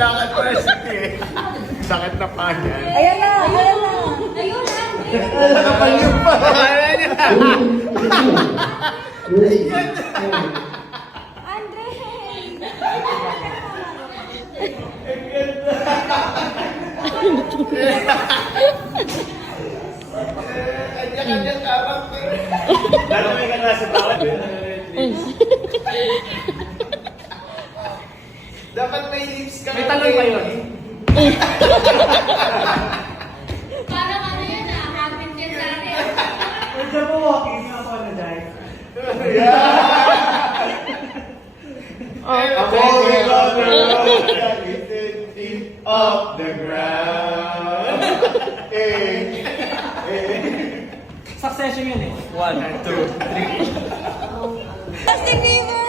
lakad pa na siya eh. Sakit na pa yan. Ayan na, ayan na. Ayun na. Nakapalyo pa. Ayan niya. Andre! Kanya-kanya tabang. Lalo may ka nasa tawad. Dapat may lips ka. May talon pa yun. Parang ano yun ah, happen din sa akin. Pwede mo walking na ako na dahil. I'm holding on the road that is the tip of the ground. Hey. Succession yun eh. 1, 2, 3. Tingin mo!